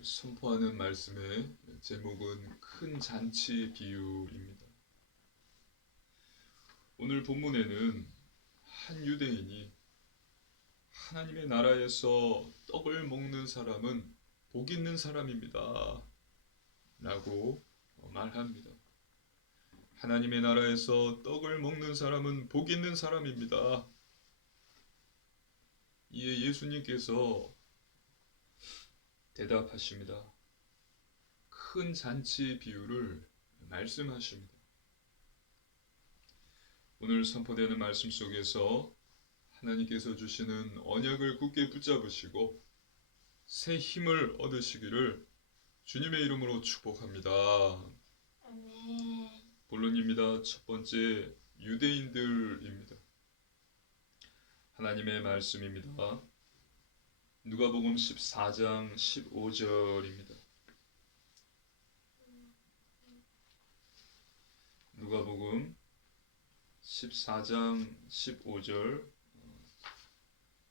오늘 선포하는 말씀의 제목은 큰 잔치 비유입니다. 오늘 본문에는 한 유대인이 하나님의 나라에서 떡을 먹는 사람은 복 있는 사람입니다 라고 말합니다. 하나님의 나라에서 떡을 먹는 사람은 복 있는 사람입니다. 이에 예수님께서 대답하십니다. 큰 잔치 비유를 말씀하십니다. 오늘 선포되는 말씀 속에서 하나님께서 주시는 언약을 굳게 붙잡으시고 새 힘을 얻으시기를 주님의 이름으로 축복합니다. 아멘. 본론입니다. 첫 번째, 유대인들입니다. 하나님의 말씀입니다. 누가복음 14장 15절입니다. 누가복음 14장 15절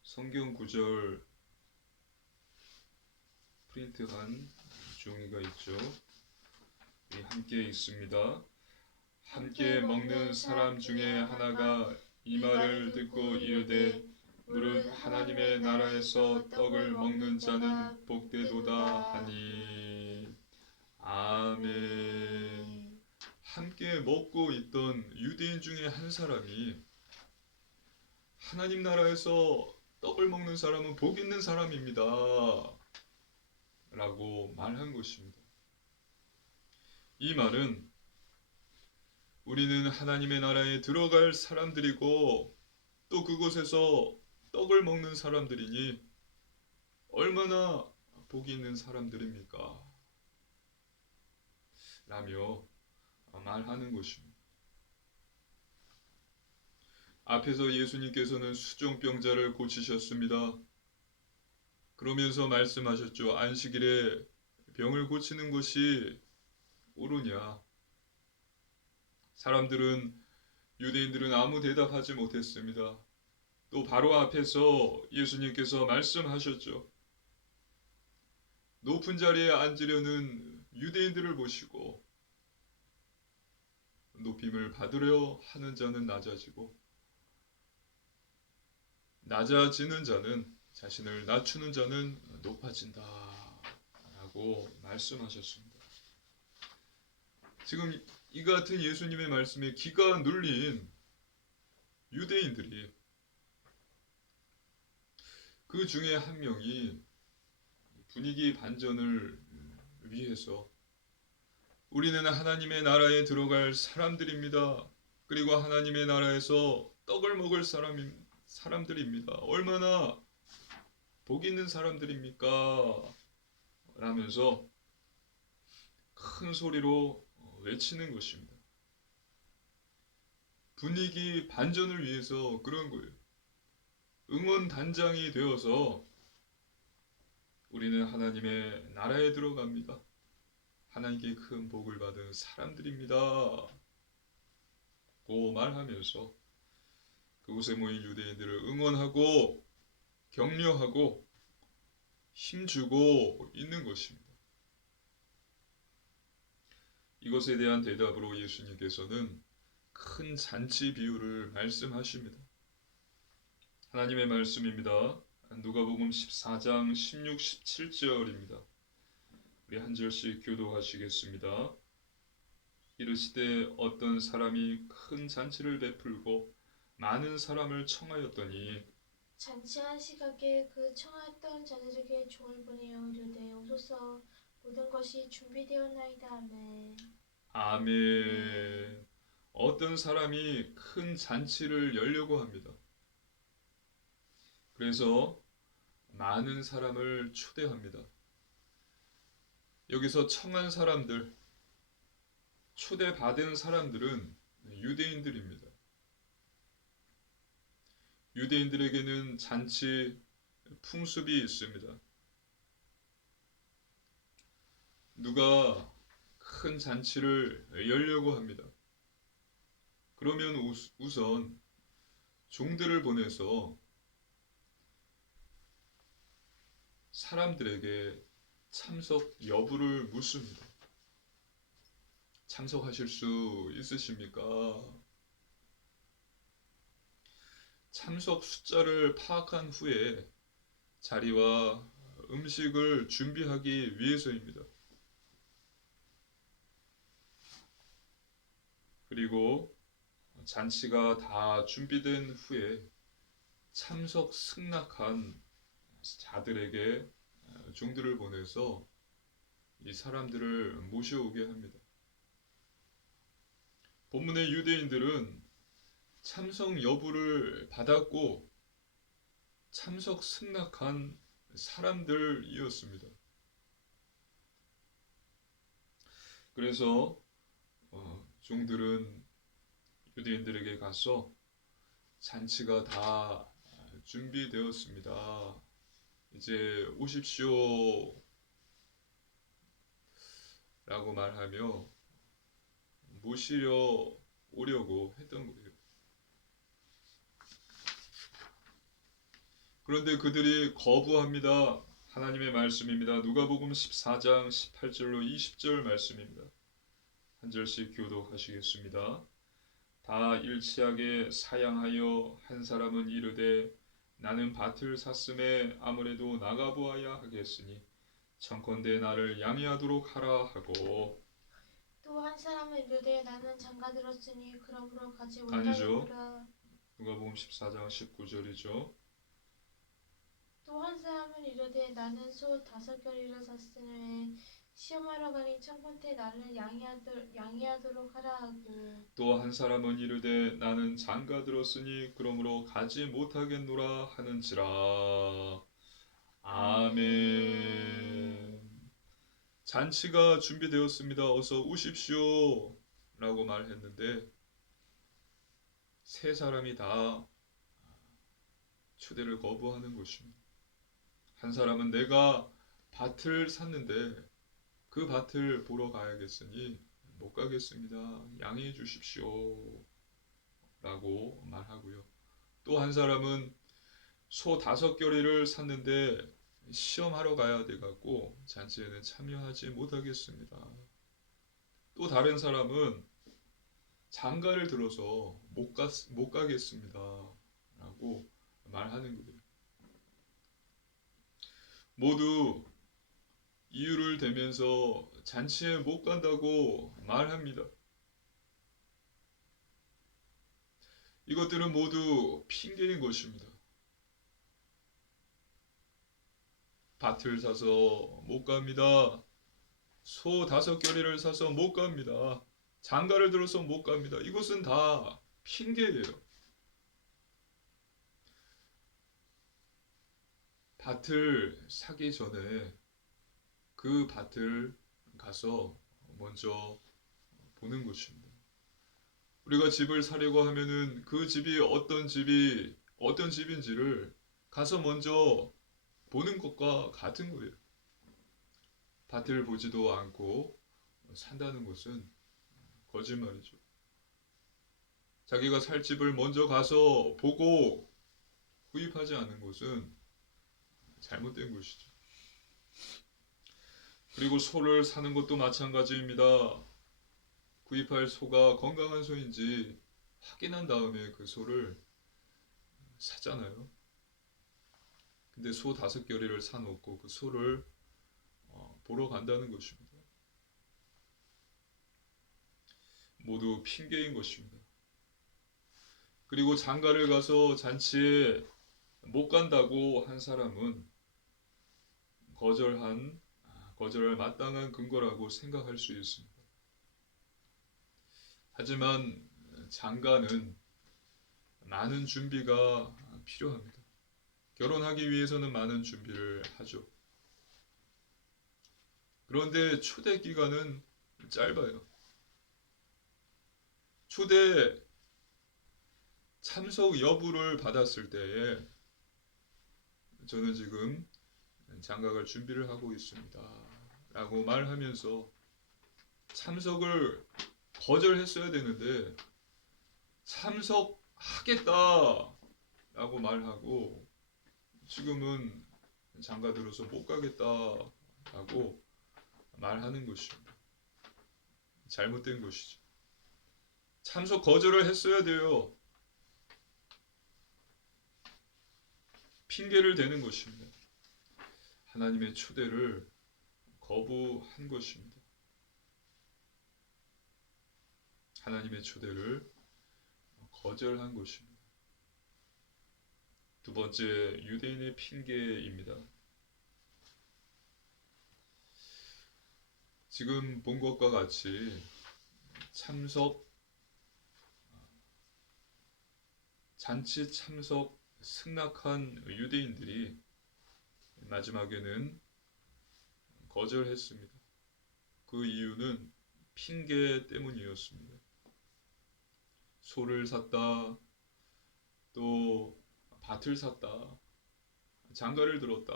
성경 구절 프린트한 종이가 있죠. 함께 있습니다. 함께 먹는 사람 중에 하나가 이 말을 듣고 이르되 무릇 하나님의 나라에서 떡을 먹는 자는 복되도다 하니. 아멘. 함께 먹고 있던 유대인 중에 한 사람이 하나님 나라에서 떡을 먹는 사람은 복 있는 사람입니다 라고 말한 것입니다. 이 말은 우리는 하나님의 나라에 들어갈 사람들이고 또 그곳에서 떡을 먹는 사람들이니 얼마나 복이 있는 사람들입니까? 라며 말하는 것입니다. 앞에서 예수님께서는 수종병자를 고치셨습니다. 그러면서 말씀하셨죠. 안식일에 병을 고치는 것이 옳으냐? 유대인들은 아무 대답하지 못했습니다. 또 바로 앞에서 예수님께서 말씀하셨죠. 높은 자리에 앉으려는 유대인들을 보시고 높임을 받으려 하는 자는 낮아지고 낮아지는 자는 자신을 낮추는 자는 높아진다 라고 말씀하셨습니다. 지금 이 같은 예수님의 말씀에 기가 눌린 유대인들이 그 중에 한 명이 분위기 반전을 위해서 우리는 하나님의 나라에 들어갈 사람들입니다. 그리고 하나님의 나라에서 떡을 먹을 사람들입니다. 얼마나 복 있는 사람들입니까? 라면서 큰 소리로 외치는 것입니다. 분위기 반전을 위해서 그런 거예요. 응원단장이 되어서 우리는 하나님의 나라에 들어갑니다. 하나님께 큰 복을 받은 사람들입니다. 고 말하면서 그곳에 모인 유대인들을 응원하고 격려하고 힘주고 있는 것입니다. 이것에 대한 대답으로 예수님께서는 큰 잔치 비유를 말씀하십니다. 하나님의 말씀입니다. 누가복음 14장 16, 17절입니다. 우리 한 절씩 교독하시겠습니다. 이르시되 어떤 사람이 큰 잔치를 베풀고 많은 사람을 청하였더니 잔치한 시각에 그 청하였던 자들에게 종을 보내어 이르되 오소서 모든 것이 준비되었나이다. 아멘. 아멘. 어떤 사람이 큰 잔치를 열려고 합니다. 그래서 많은 사람을 초대합니다. 여기서 청한 사람들, 초대받은 사람들은 유대인들입니다. 유대인들에게는 잔치 풍습이 있습니다. 누가 큰 잔치를 열려고 합니다. 그러면 우선 종들을 보내서 사람들에게 참석 여부를 묻습니다. 참석하실 수 있으십니까? 참석 숫자를 파악한 후에 자리와 음식을 준비하기 위해서입니다. 그리고 잔치가 다 준비된 후에 참석 승낙한 자들에게 종들을 보내서 이 사람들을 모셔오게 합니다. 본문의 유대인들은 참석 여부를 받았고 참석 승낙한 사람들이었습니다. 그래서 종들은 유대인들에게 가서 잔치가 다 준비되었습니다. 이제 오십시오 라고 말하며 모시려 오려고 했던 거예요. 그런데 그들이 거부합니다. 하나님의 말씀입니다. 누가복음 14장 18절로 20절 말씀입니다. 한 절씩 교독하시겠습니다. 다 일치하게 사양하여 한 사람은 이르되 나는 밭을 샀음에 아무래도 나가보아야 하겠으니 청컨대 나를 양해하도록 하라 하고 또 한 사람은 이르되 나는 장가 들었으니 그러므로 가지 아니죠. 못하겠노라. 누가복음 14장 19절이죠. 또 한 사람은 이르되 나는 소 5겨리를 샀으니 시험하러 가니 청컨대 나를 양해하도록 하라 하고 또 한 사람은 이르되 나는 장가 들었으니 그러므로 가지 못하겠노라 하는지라. 아멘. 잔치가 준비되었습니다. 어서 오십시오 라고 말했는데 세 사람이 다 초대를 거부하는 것입니다. 한 사람은 내가 밭을 샀는데 그 밭을 보러 가야겠으니 못 가겠습니다. 양해해 주십시오 라고 말하고요. 또 한 사람은 소 5겨리를 샀는데 시험하러 가야 돼갖고 잔치에는 참여하지 못하겠습니다. 또 다른 사람은 장가를 들어서 못 가겠습니다 라고 말하는 거예요. 모두 이유를 대면서 잔치에 못 간다고 말합니다. 이것들은 모두 핑계인 것입니다. 밭을 사서 못 갑니다. 소 5겨리를 사서 못 갑니다. 장가를 들어서 못 갑니다. 이것은 다 핑계예요. 밭을 사기 전에 그 밭을 가서 먼저 보는 것입니다. 우리가 집을 사려고 하면은 그 집이 어떤 집인지를 가서 먼저 보는 것과 같은 거예요. 밭을 보지도 않고 산다는 것은 거짓말이죠. 자기가 살 집을 먼저 가서 보고 구입하지 않은 것은 잘못된 것이죠. 그리고 소를 사는 것도 마찬가지입니다. 구입할 소가 건강한 소인지 확인한 다음에 그 소를 사잖아요. 근데 소 5겨리를 사놓고 그 소를 보러 간다는 것입니다. 모두 핑계인 것입니다. 그리고 장가를 가서 잔치에 못 간다고 한 사람은 거절할 마땅한 근거라고 생각할 수 있습니다. 하지만 장가는 많은 준비가 필요합니다. 결혼하기 위해서는 많은 준비를 하죠. 그런데 초대 기간은 짧아요. 초대 참석 여부를 받았을 때에 저는 지금 장가갈 준비를 하고 있습니다 라고 말하면서 참석을 거절했어야 되는데 참석하겠다 라고 말하고 지금은 장가 들어서 못 가겠다 라고 말하는 것입니다. 잘못된 것이죠. 참석 거절을 했어야 돼요. 핑계를 대는 것입니다. 하나님의 초대를 거부한 것입니다. 하나님의 초대를 거절한 것입니다. 두 번째, 유대인의 핑계입니다. 지금 본 것과 같이 잔치 참석 승낙한 유대인들이 마지막에는 거절했습니다. 그 이유는 핑계 때문이었습니다. 소를 샀다, 또 밭을 샀다, 장가를 들었다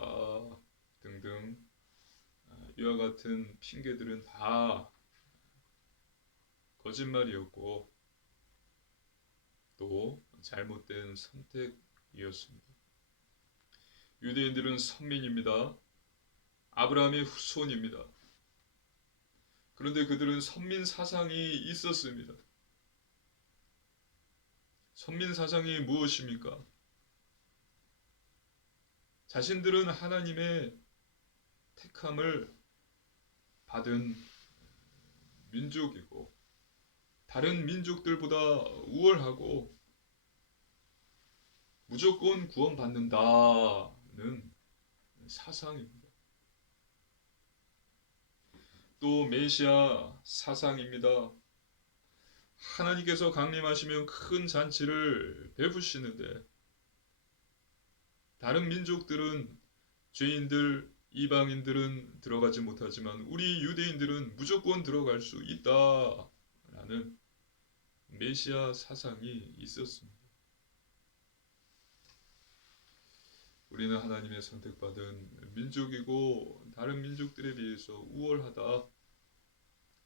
등등 이와 같은 핑계들은 다 거짓말이었고 또 잘못된 선택이었습니다. 유대인들은 선민입니다. 아브라함의 후손입니다. 그런데 그들은 선민 사상이 있었습니다. 선민 사상이 무엇입니까? 자신들은 하나님의 택함을 받은 민족이고 다른 민족들보다 우월하고 무조건 구원받는다는 사상입니다. 또 메시아 사상입니다. 하나님께서 강림하시면 큰 잔치를 베푸시는데 다른 민족들은 죄인들, 이방인들은 들어가지 못하지만 우리 유대인들은 무조건 들어갈 수 있다라는 메시아 사상이 있었습니다. 우리는 하나님의 선택받은 민족이고 다른 민족들에 비해서 우월하다.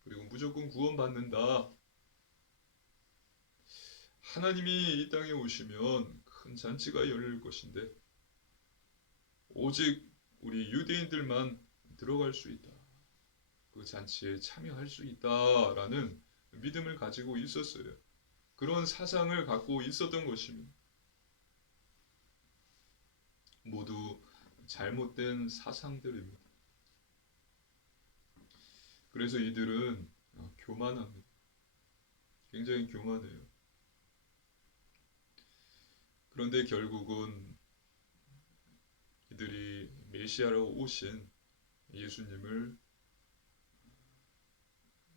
그리고 무조건 구원받는다. 하나님이 이 땅에 오시면 큰 잔치가 열릴 것인데 오직 우리 유대인들만 들어갈 수 있다. 그 잔치에 참여할 수 있다라는 믿음을 가지고 있었어요. 그런 사상을 갖고 있었던 것입니다. 모두 잘못된 사상들입니다. 그래서 이들은 교만합니다. 굉장히 교만해요. 그런데 결국은 이들이 메시아로 오신 예수님을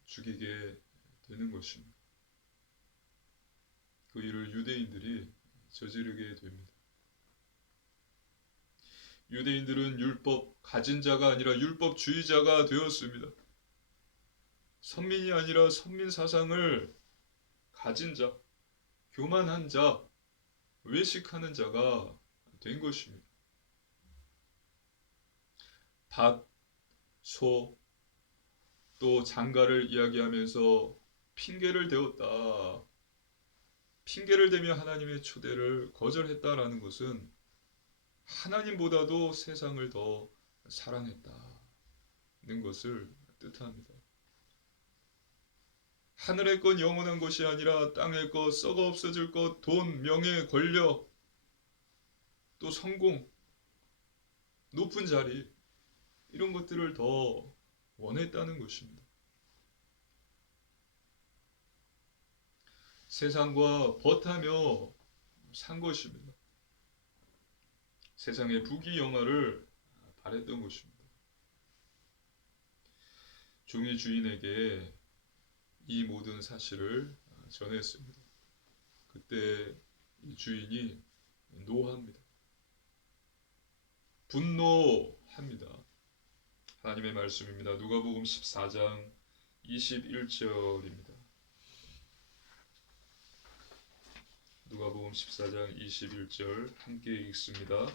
죽이게 되는 것입니다. 그 일을 유대인들이 저지르게 됩니다. 유대인들은 율법 가진 자가 아니라 율법주의자가 되었습니다. 선민이 아니라 선민 사상을 가진 자, 교만한 자, 외식하는 자가 된 것입니다. 밭, 소, 또 장가를 이야기하면서 핑계를 대었다. 핑계를 대며 하나님의 초대를 거절했다라는 것은 하나님보다도 세상을 더 사랑했다는 것을 뜻합니다. 하늘의 것 영원한 것이 아니라 땅의 것, 썩어 없어질 것, 돈, 명예, 권력, 또 성공, 높은 자리 이런 것들을 더 원했다는 것입니다. 세상과 벗하며 산 것입니다. 세상의 부귀영화를 바랬던 것입니다. 종이 주인에게 이 모든 사실을 전했습니다. 그때 이 주인이 노합니다. 분노합니다. 하나님의 말씀입니다. 누가복음 14장 21절입니다. 누가복음 14장 21절 함께 읽습니다.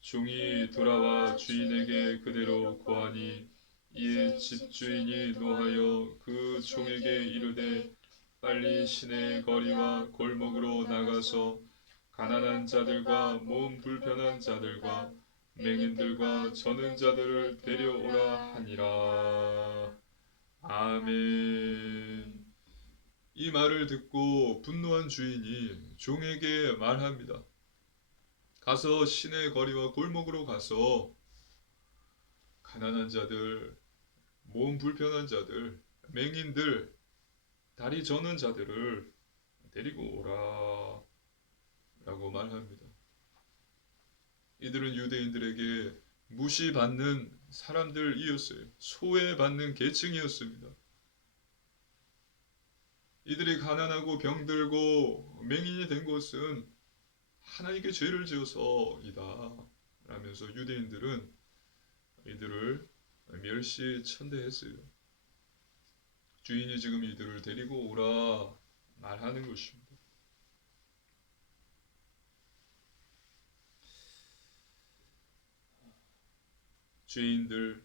종이 돌아와 주인에게 그대로 고하니 이에 집주인이 노하여 그 종에게 이르되 빨리 시내의 거리와 골목으로 나가서 가난한 자들과 몸 불편한 자들과 맹인들과 저는 자들을 데려오라 하니라. 아멘. 이 말을 듣고 분노한 주인이 종에게 말합니다. 가서 시내 거리와 골목으로 가서 가난한 자들, 몸 불편한 자들, 맹인들, 다리 저는 자들을 데리고 오라 라고 말합니다. 이들은 유대인들에게 무시받는 사람들이었어요. 소외받는 계층이었습니다. 이들이 가난하고 병들고 맹인이 된 것은 하나님께 죄를 지어서이다 라면서 유대인들은 이들을 멸시천대했어요. 주인이 지금 이들을 데리고 오라 말하는 것입니다. 죄인들,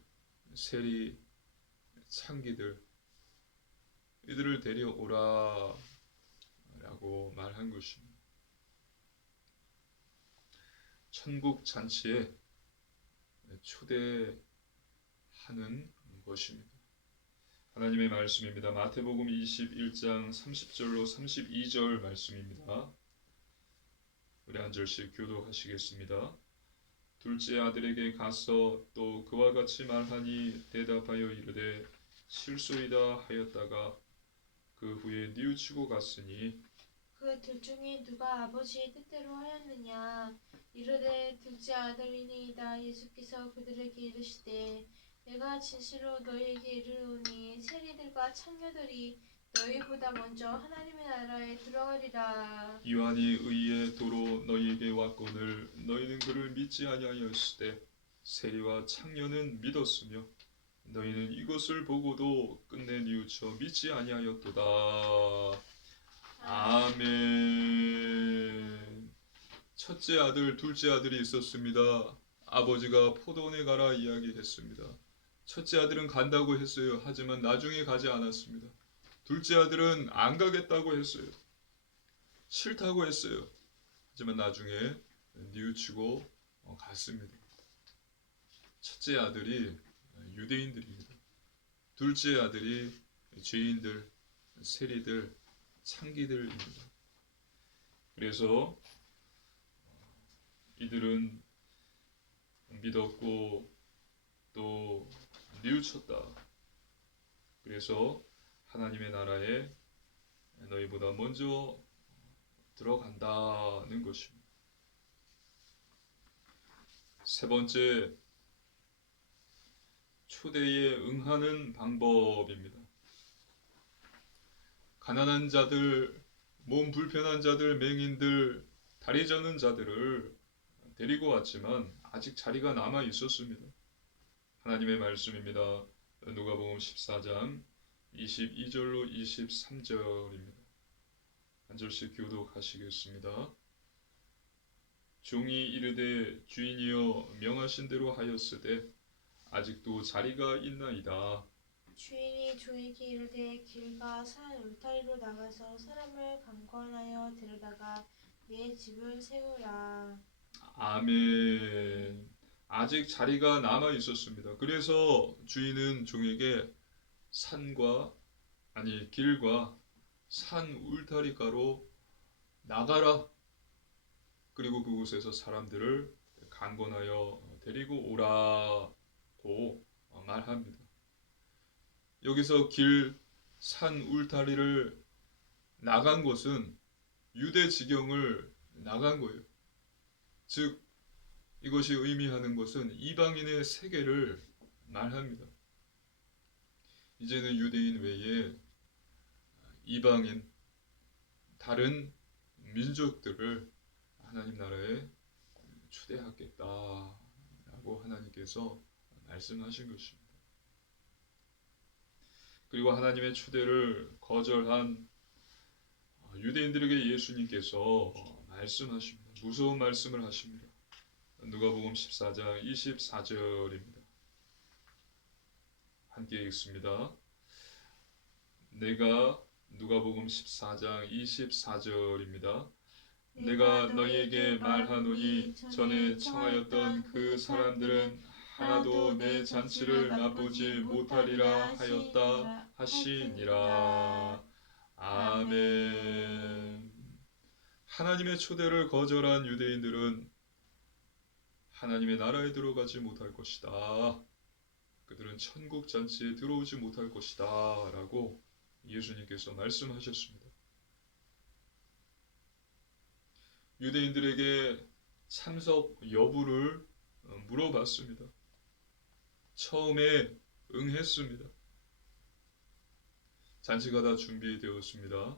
세리, 창기들, 이들을 데려오라 라고 말한 것입니다. 천국 잔치에 초대하는 것입니다. 하나님의 말씀입니다. 마태복음 21장 30절로 32절 말씀입니다. 우리 한 절씩 교독하시겠습니다. 둘째 아들에게 가서 또 그와 같이 말하니 대답하여 이르되 실소이다 하였다가 그 후에 뉘우치고 갔으니 그 둘 중에 누가 아버지의 뜻대로 하였느냐? 이르되 둘째 아들이니이다. 예수께서 그들에게 이르시되 내가 진실로 너희에게 이르노니 세리들과 창녀들이 너희보다 먼저 하나님의 나라에 들어가리라. 요한이 의의 도로 너희에게 왔거늘 너희는 그를 믿지 아니하였으되 세리와 창녀는 믿었으며 너희는 이것을 보고도 끝내 뉘우쳐 믿지 아니하였도다. 아멘. 첫째 아들, 둘째 아들이 있었습니다. 아버지가 포도원에 가라 이야기했습니다. 첫째 아들은 간다고 했어요. 하지만 나중에 가지 않았습니다. 둘째 아들은 안 가겠다고 했어요. 싫다고 했어요. 하지만 나중에 뉘우치고 갔습니다. 첫째 아들이 유대인들입니다. 둘째 아들이 죄인들, 세리들, 창기들입니다. 그래서 이들은 믿었고 또 뉘우쳤다. 그래서 하나님의 나라에 너희보다 먼저 들어간다는 것입니다. 세 번째, 초대에 응하는 방법입니다. 가난한 자들, 몸 불편한 자들, 맹인들, 다리 저는 자들을 데리고 왔지만 아직 자리가 남아 있었습니다. 하나님의 말씀입니다. 누가복음 14장 22절로 23절입니다. 한 절씩 교독하시겠습니다. 종이 이르되 주인이여 명하신 대로 하였으되 아직도 자리가 있나이다. 주인이 종에게 이르되 길과 산 울타리로 나가서 사람을 강권하여 데려다가 내 집을 세우라. 아멘. 아직 자리가 남아 있었습니다. 그래서 주인은 종에게 길과 산 울타리가로 나가라. 그리고 그곳에서 사람들을 강권하여 데리고 오라고 말합니다. 여기서 길, 산 울타리를 나간 것은 유대 지경을 나간 거예요. 즉 이것이 의미하는 것은 이방인의 세계를 말합니다. 이제는 유대인 외에 이방인, 다른 민족들을 하나님 나라에 초대하겠다라고 하나님께서 말씀하신 것입니다. 그리고 하나님의 초대를 거절한 유대인들에게 예수님께서 말씀하십니다. 무서운 말씀을 하십니다. 누가복음 14장 24절입니다. 함께 읽습니다. 내가 누가복음 14장 24절입니다. 내가 너희에게 말하노니 전에 청하였던 그 사람들은 하나도 내 잔치를 맛보지 못하리라 하였다 하시니라. 아멘. 하나님의 초대를 거절한 유대인들은 하나님의 나라에 들어가지 못할 것이다. 그들은 천국 잔치에 들어오지 못할 것이다 라고 예수님께서 말씀하셨습니다. 유대인들에게 참석 여부를 물어봤습니다. 처음에 응했습니다. 잔치가 다 준비되었습니다.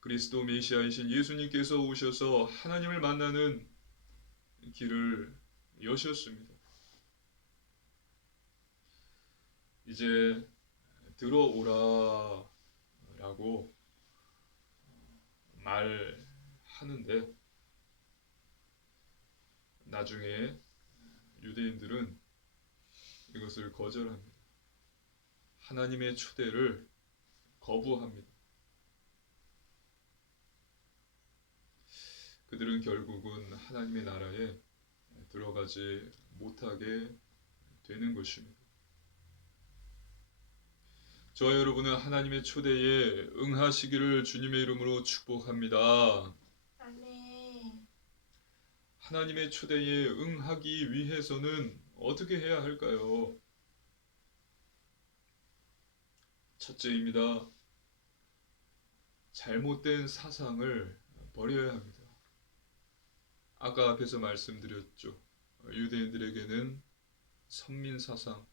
그리스도 메시아이신 예수님께서 오셔서 하나님을 만나는 길을 여셨습니다. 이제 들어오라 라고 말하는데 나중에 유대인들은 이것을 거절합니다. 하나님의 초대를 거부합니다. 그들은 결국은 하나님의 나라에 들어가지 못하게 되는 것입니다. 저와 여러분은 하나님의 초대에 응하시기를 주님의 이름으로 축복합니다. 아멘. 하나님의 초대에 응하기 위해서는 어떻게 해야 할까요? 첫째입니다. 잘못된 사상을 버려야 합니다. 아까 앞에서 말씀드렸죠. 유대인들에게는 선민 사상,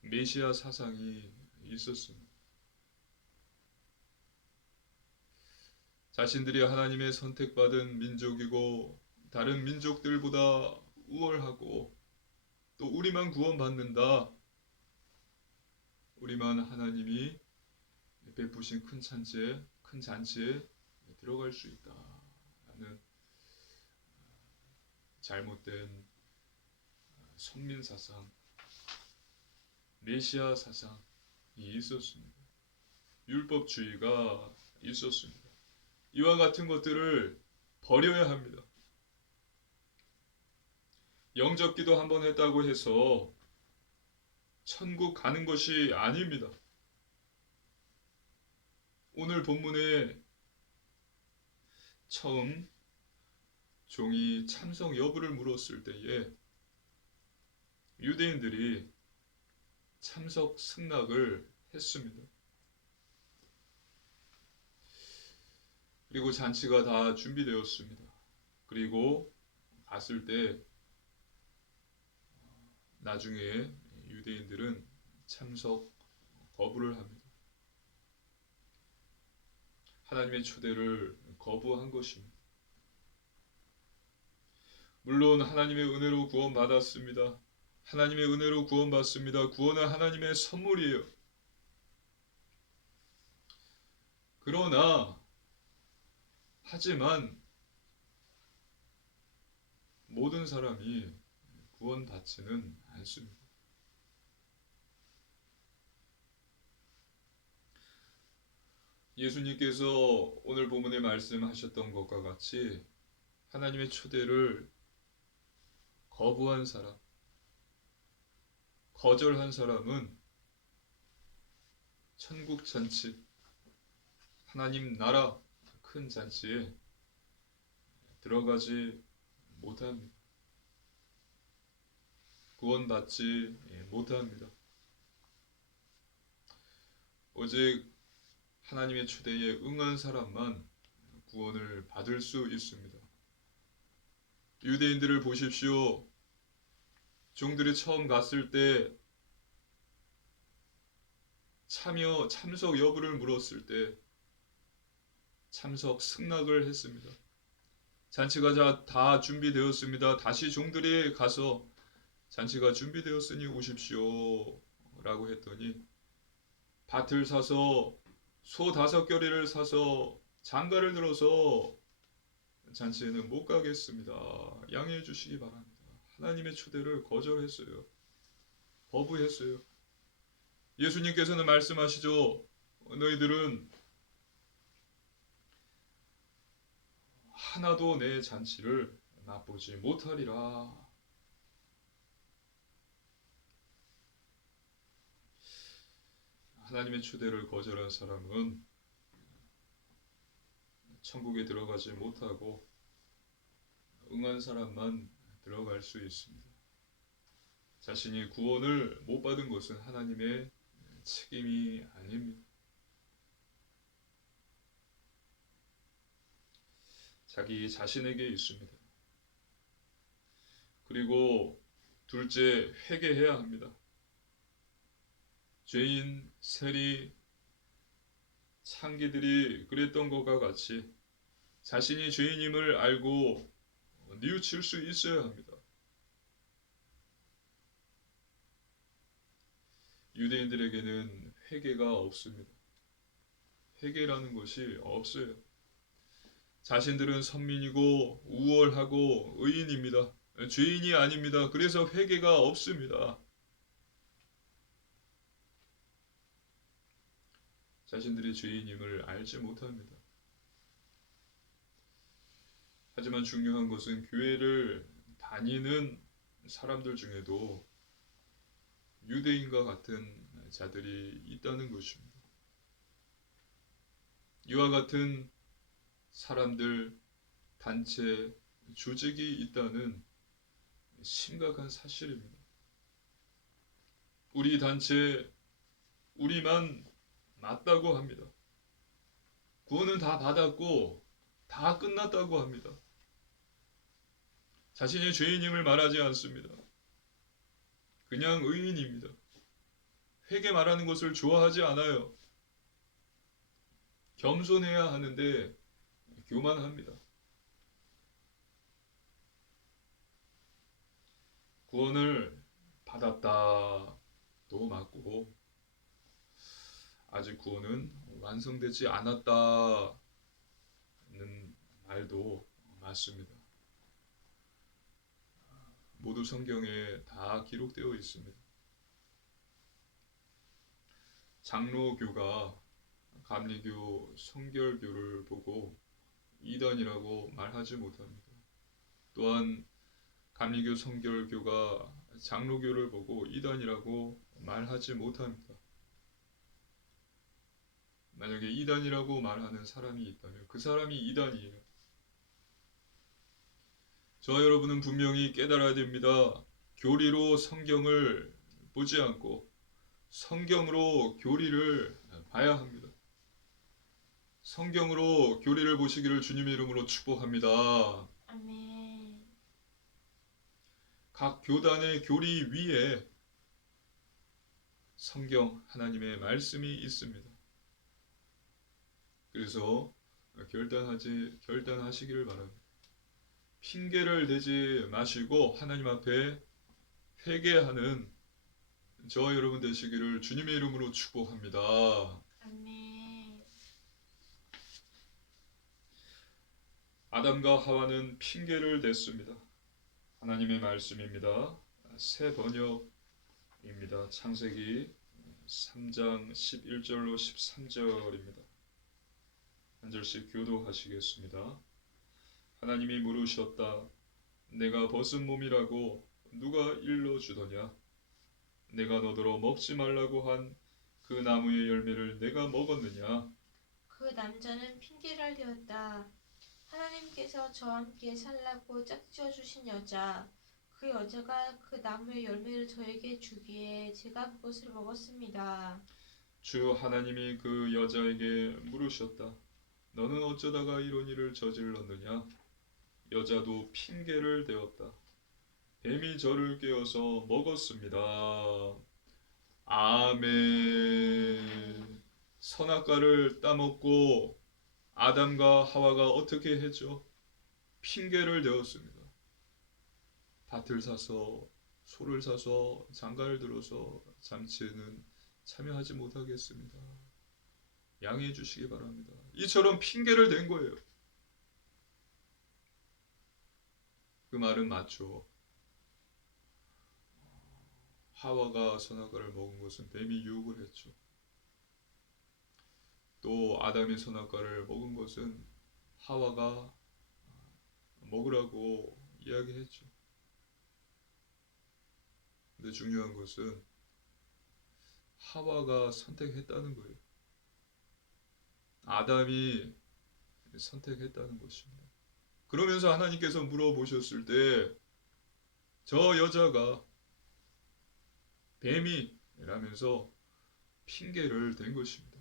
메시아 사상이 있었습니다. 자신들이 하나님의 선택받은 민족이고 다른 민족들보다 우월하고 또 우리만 구원받는다. 우리만 하나님이 베푸신 큰 잔치에 들어갈 수 있다. 라는 잘못된 선민 사상, 메시아 사상이 있었습니다. 율법주의가 있었습니다. 이와 같은 것들을 버려야 합니다. 영접 기도 한번 했다고 해서 천국 가는 것이 아닙니다. 오늘 본문에 처음 종이 참석 여부를 물었을 때에 유대인들이 참석 승낙을 했습니다. 그리고 잔치가 다 준비되었습니다. 그리고 갔을 때 나중에 유대인들은 참석 거부를 합니다. 하나님의 초대를 거부한 것입니다. 물론 하나님의 은혜로 구원받았습니다. 하나님의 은혜로 구원받습니다. 구원은 하나님의 선물이에요. 하지만 모든 사람이 구원받지는 않습니다. 예수님께서 오늘 본문에 말씀하셨던 것과 같이 하나님의 초대를 거부한 사람, 거절한 사람은 천국 잔치, 하나님 나라 큰 잔치에 들어가지 못합니다. 구원받지 못합니다. 오직 하나님의 초대에 응한 사람만 구원을 받을 수 있습니다. 유대인들을 보십시오. 종들이 처음 갔을 때 참석 여부를 물었을 때 참석 승낙을 했습니다. 잔치가 다 준비되었습니다. 다시 종들이 가서 잔치가 준비되었으니 오십시오 라고 했더니 밭을 사서 소 5겨리를 사서 장가를 들어서 잔치에는 못 가겠습니다. 양해해 주시기 바랍니다. 하나님의 초대를 거절했어요. 거부했어요. 예수님께서는 말씀하시죠. 너희들은 하나도 내 잔치를 맛보지 못하리라. 하나님의 초대를 거절한 사람은 천국에 들어가지 못하고 응한 사람만 들어갈 수 있습니다. 자신이 구원을 못 받은 것은 하나님의 책임이 아닙니다. 자기 자신에게 있습니다. 그리고 둘째, 회개해야 합니다. 죄인 세리 창기들이 그랬던 것과 같이 자신이 죄인임을 알고 뉘우칠 수 있어야 합니다. 유대인들에게는 회개가 없습니다. 회개라는 것이 없어요. 자신들은 선민이고 우월하고 의인입니다. 죄인이 아닙니다. 그래서 회개가 없습니다. 자신들이 죄인임을 알지 못합니다. 하지만 중요한 것은 교회를 다니는 사람들 중에도 유대인과 같은 자들이 있다는 것입니다. 이와 같은 사람들, 단체, 조직이 있다는 심각한 사실입니다. 우리 단체, 우리만 맞다고 합니다. 구원은 다 받았고 다 끝났다고 합니다. 자신의 죄인임을 말하지 않습니다. 그냥 의인입니다. 회개 말하는 것을 좋아하지 않아요. 겸손해야 하는데 교만합니다. 구원을 받았다도 맞고 아직 구원은 완성되지 않았다는 말도 맞습니다. 모두 성경에 다 기록되어 있습니다. 장로교가 감리교 성결교를 보고 이단이라고 말하지 못합니다. 또한 감리교 성결교가 장로교를 보고 이단이라고 말하지 못합니다. 만약에 이단이라고 말하는 사람이 있다면 그 사람이 이단이에요. 저와 여러분은 분명히 깨달아야 됩니다. 교리로 성경을 보지 않고 성경으로 교리를 봐야 합니다. 성경으로 교리를 보시기를 주님의 이름으로 축복합니다. 아멘. 각 교단의 교리 위에 성경 하나님의 말씀이 있습니다. 그래서 결단하시기를 바랍니다. 핑계를 대지 마시고 하나님 앞에 회개하는 저와 여러분 되시기를 주님의 이름으로 축복합니다. 아멘. 아담과 하와는 핑계를 댔습니다. 하나님의 말씀입니다. 새 번역입니다. 창세기 3장 11절로 13절입니다. 한 절씩 교도하시겠습니다. 하나님이 물으셨다. 내가 벗은 몸이라고 누가 일러주더냐? 내가 너더러 먹지 말라고 한 그 나무의 열매를 내가 먹었느냐? 그 남자는 핑계를 대었다. 하나님께서 저와 함께 살라고 짝지어 주신 여자, 그 여자가 그 나무의 열매를 저에게 주기에 제가 그것을 먹었습니다. 주 하나님이 그 여자에게 물으셨다. 너는 어쩌다가 이런 일을 저질렀느냐? 여자도 핑계를 대었다. 뱀이 저를 깨워서 먹었습니다. 아멘. 선악과를 따먹고 아담과 하와가 어떻게 했죠? 핑계를 대었습니다. 밭을 사서 소를 사서 장가를 들어서 잔치에는 참여하지 못하겠습니다. 양해해 주시기 바랍니다. 이처럼 핑계를 댄 거예요. 그 말은 맞죠. 하와가 선악과를 먹은 것은 뱀이 유혹을 했죠. 또 아담이 선악과를 먹은 것은 하와가 먹으라고 이야기했죠. 근데 중요한 것은 하와가 선택했다는 거예요. 아담이 선택했다는 것입니다. 그러면서 하나님께서 물어보셨을 때 저 여자가 뱀이라면서 핑계를 댄 것입니다.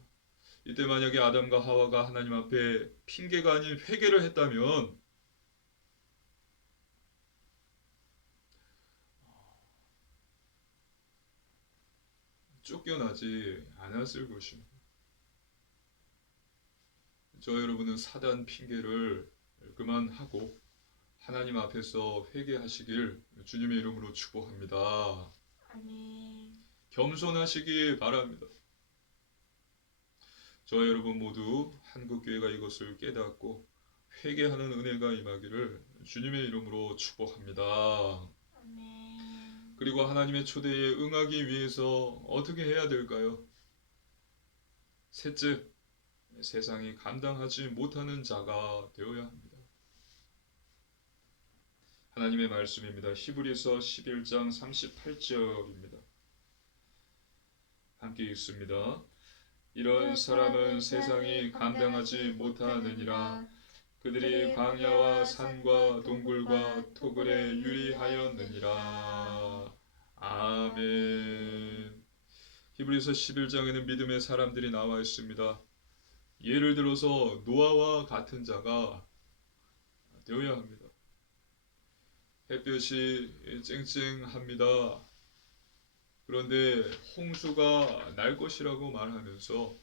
이때 만약에 아담과 하와가 하나님 앞에 핑계가 아닌 회개를 했다면 쫓겨나지 않았을 것입니다. 저 여러분은 사단 핑계를 그만하고 하나님 앞에서 회개하시길 주님의 이름으로 축복합니다. 아멘. 겸손하시기 바랍니다. 저 여러분 모두 한국교회가 이것을 깨닫고 회개하는 은혜가 임하기를 주님의 이름으로 축복합니다. 아멘. 그리고 하나님의 초대에 응하기 위해서 어떻게 해야 될까요? 셋째, 세상이 감당하지 못하는 자가 되어야 합니다. 하나님의 말씀입니다. 히브리서 11장 38절입니다. 함께 읽습니다. 이런 사람은 세상이 감당하지 못하느니라. 그들이 광야와 산과 동굴과 토굴에 유리하였느니라. 아멘. 히브리서 11장에는 믿음의 사람들이 나와 있습니다. 예를 들어서 노아와 같은 자가 되어야 합니다. 햇볕이 쨍쨍합니다. 그런데 홍수가 날 것이라고 말하면서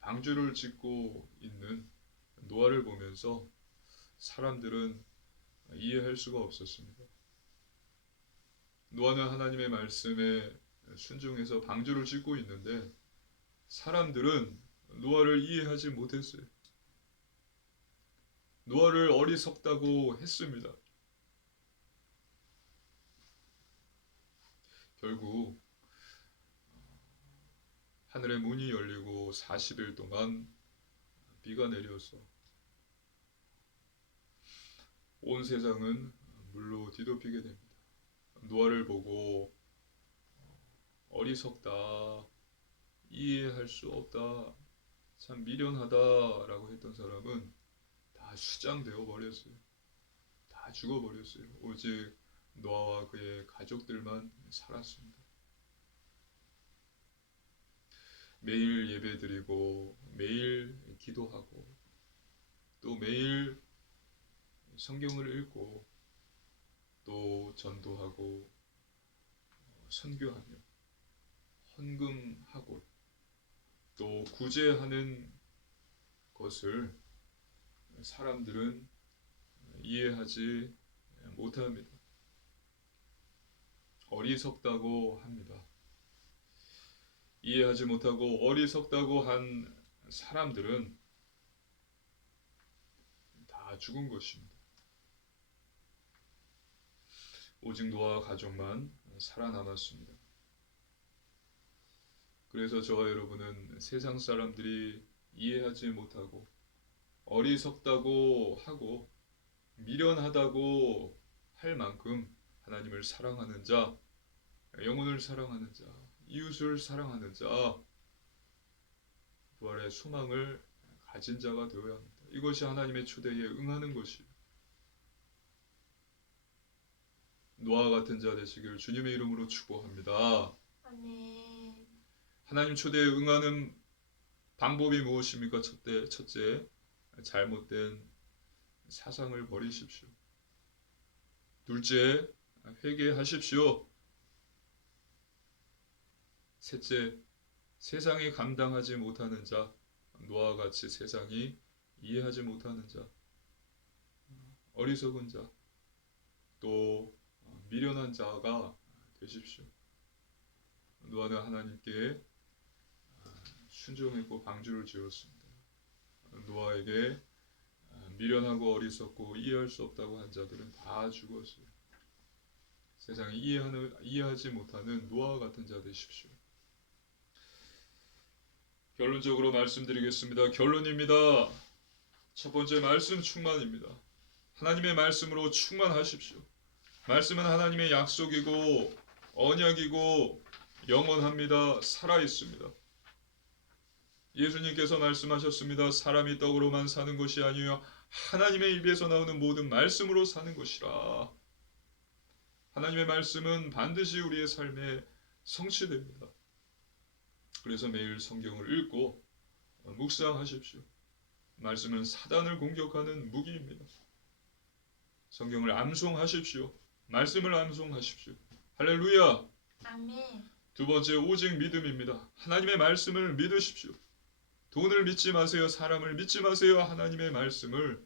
방주를 짓고 있는 노아를 보면서 사람들은 이해할 수가 없었습니다. 노아는 하나님의 말씀에 순종해서 방주를 짓고 있는데 사람들은 노아를 이해하지 못했어요. 노아를 어리석다고 했습니다. 결국 하늘의 문이 열리고 40일 동안 비가 내려서 온 세상은 물로 뒤덮이게 됩니다. 노아를 보고 어리석다, 이해할 수 없다, 참 미련하다라고 했던 사람은 다 수장되어 버렸어요. 다 죽어버렸어요. 오직 노아와 그의 가족들만 살았습니다. 매일 예배드리고 매일 기도하고 또 매일 성경을 읽고 또 전도하고 선교하며 헌금하고 또 구제하는 것을 사람들은 이해하지 못합니다. 어리석다고 합니다. 이해하지 못하고 어리석다고 한 사람들은 다 죽은 것입니다. 오직 노아 가족만 살아남았습니다. 그래서 저와 여러분은 세상 사람들이 이해하지 못하고 어리석다고 하고 미련하다고 할 만큼 하나님을 사랑하는 자, 영혼을 사랑하는 자, 이웃을 사랑하는 자, 부활의 소망을 가진 자가 되어야 합니다. 이것이 하나님의 초대에 응하는 것이에요. 노아 같은 자 되시기를 주님의 이름으로 축복합니다. 아멘. 하나님 초대에 응하는 방법이 무엇입니까? 첫째, 잘못된 사상을 버리십시오. 둘째, 회개하십시오. 셋째, 세상이 감당하지 못하는 자, 노아와 같이 세상이 이해하지 못하는 자, 어리석은 자, 또 미련한 자가 되십시오. 노아는 하나님께 순종했고 방주를 지었습니다. 노아에게 미련하고 어리석고 이해할 수 없다고 한 자들은 다 죽었어요. 세상이 이해하지 못하는 노아와 같은 자 되십시오. 결론적으로 말씀드리겠습니다. 결론입니다. 첫 번째 말씀 충만입니다. 하나님의 말씀으로 충만하십시오. 말씀은 하나님의 약속이고 언약이고 영원합니다. 살아있습니다. 예수님께서 말씀하셨습니다. 사람이 떡으로만 사는 것이 아니요 하나님의 입에서 나오는 모든 말씀으로 사는 것이라. 하나님의 말씀은 반드시 우리의 삶에 성취됩니다. 그래서 매일 성경을 읽고 묵상하십시오. 말씀은 사단을 공격하는 무기입니다. 성경을 암송하십시오. 말씀을 암송하십시오. 할렐루야. 아멘. 두 번째, 오직 믿음입니다. 하나님의 말씀을 믿으십시오. 돈을 믿지 마세요. 사람을 믿지 마세요. 하나님의 말씀을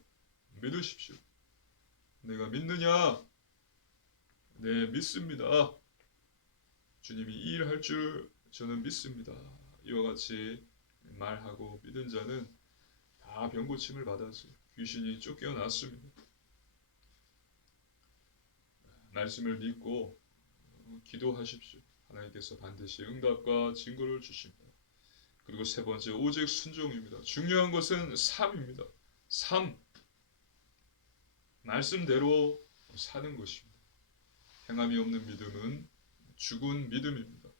믿으십시오. 내가 믿느냐? 네, 믿습니다. 주님이 이 일 할 줄 저는 믿습니다. 이와 같이 말하고 믿은 자는 다 병고침을 받았어요. 귀신이 쫓겨났습니다. 말씀을 믿고 기도하십시오. 하나님께서 반드시 응답과 증거를 주십니다. 그리고 세 번째, 오직 순종입니다. 중요한 것은 삶입니다. 삶. 말씀대로 사는 것입니다. 행함이 없는 믿음은 죽은 믿음입니다.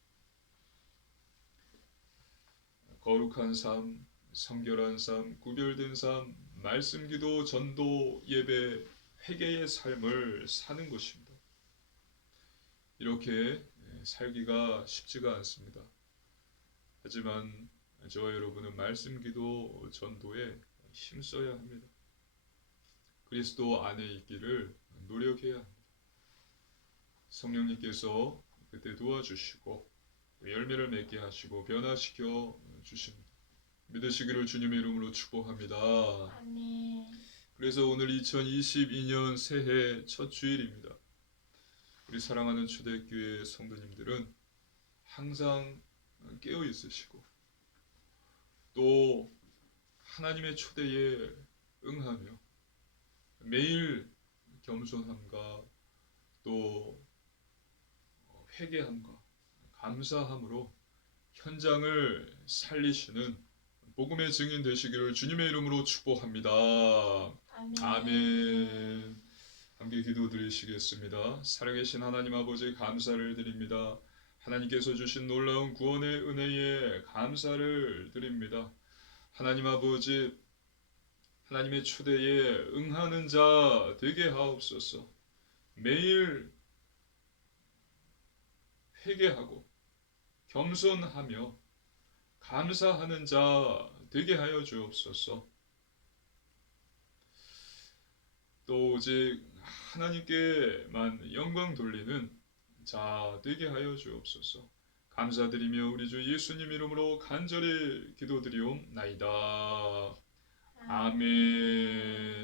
거룩한 삶, 성결한 삶, 구별된 삶, 말씀, 기도, 전도, 예배, 회개의 삶을 사는 것입니다. 이렇게 살기가 쉽지가 않습니다. 하지만 저와 여러분은 말씀, 기도, 전도에 힘써야 합니다. 그리스도 안에 있기를 노력해야 합니다. 성령님께서 그때 도와주시고 열매를 맺게 하시고 변화시켜 주십니다. 믿으시기를 주님의 이름으로 축복합니다. 아멘. 그래서 오늘 2022년 새해 첫 주일입니다. 우리 사랑하는 초대교회 성도님들은 항상 깨어 있으시고 또 하나님의 초대에 응하며 매일 겸손함과 또 회개함과 감사함으로 현장을 살리시는 복음의 증인 되시기를 주님의 이름으로 축복합니다. 아멘. 아멘. 함께 기도드리시겠습니다. 살아계신 하나님 아버지 감사를 드립니다. 하나님께서 주신 놀라운 구원의 은혜에 감사를 드립니다. 하나님 아버지, 하나님의 초대에 응하는 자 되게 하옵소서. 매일 회개하고 겸손하며 감사하는 자 되게 하여 주옵소서. 또 오직 하나님께만 영광 돌리는 자 되게 하여 주옵소서. 감사드리며 우리 주 예수님 이름으로 간절히 기도드리옵나이다. 아멘.